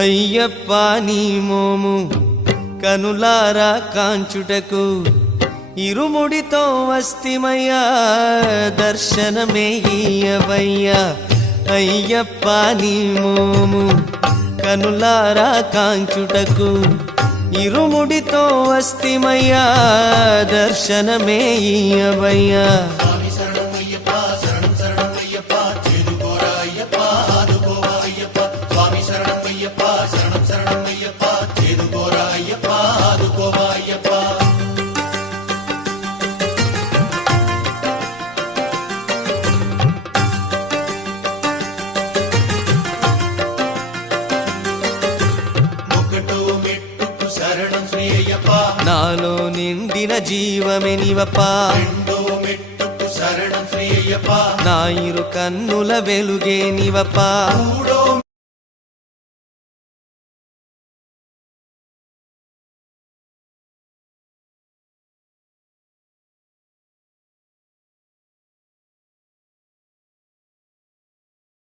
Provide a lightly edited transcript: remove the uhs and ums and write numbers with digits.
అయ్యప్ప నీ మోము కనులారా కాంచుటకు ఇరుముడితో వస్తిమయ్యా దర్శనమే ఇయ్యవయ్యా. అయ్యప్ప నీ మోము కనులారా కాంచుటకు ఇరుముడితో వస్తిమయ్యా దర్శనమే ఇయ్యవయ్యా. నాలో నిండిన జీవమే నీవప్పా, నా ఇరు కన్నుల వెలుగే నీవప్పా,